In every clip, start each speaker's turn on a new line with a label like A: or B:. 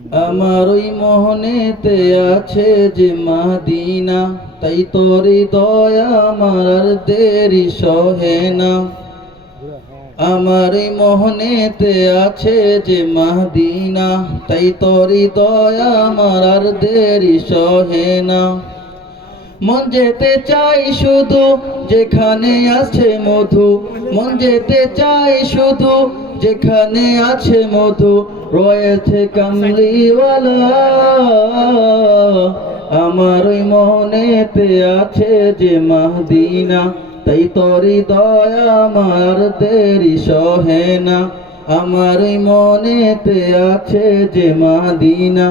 A: আমার ওই মোহনেতে আছে যে মাদিনা, তাই তোরি দয়া আমার আর দেরি সহে না। আমার এই মোহনেতে আছে যে মাদিনা, তাই তোরি দয়া আমার আর দেরি সহে না। মন যেতে চাই শুধু যেখানে আছে মধু, মন যেতে চাই শুধু যেখানে আছে মধু, রয়েছে কামলিওয়ালা। আমার ওই মনেতে আছে যে মাহদিনা, তাই তরি দয়া আমার দেরি সহে না। আমার ওই মনেতে আছে যে মাদিনা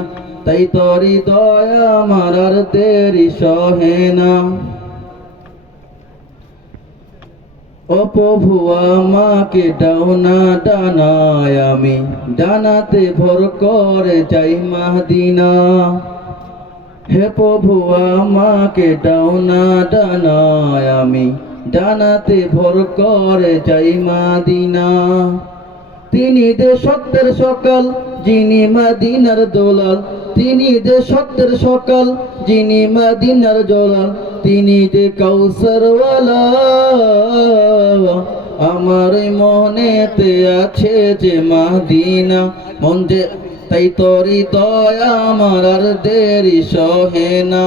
A: তাই তরি দয়া আমার আর দেরি সহে না। ও প্রভু আমাকে ডাউনা ডানায় আমি। ডানাতে ভর করে যাই মাহদিনা। হে প্রভু আমাকে ডাউনা ডানায় আমি। ডানাতে ভর করে যাই মাদিনা তিনি যে সত্যের সকাল, যিনি মাদিনার দোলাল। তিনি যে সত্যের সকাল, যিনি মাদিনার দোলাল। তিনি যে কৌসরওয়ালা আমার মনেতে আছে যে মাদিনা, মন যে তাই তরি দয়া আমার আর দেরি সহে না।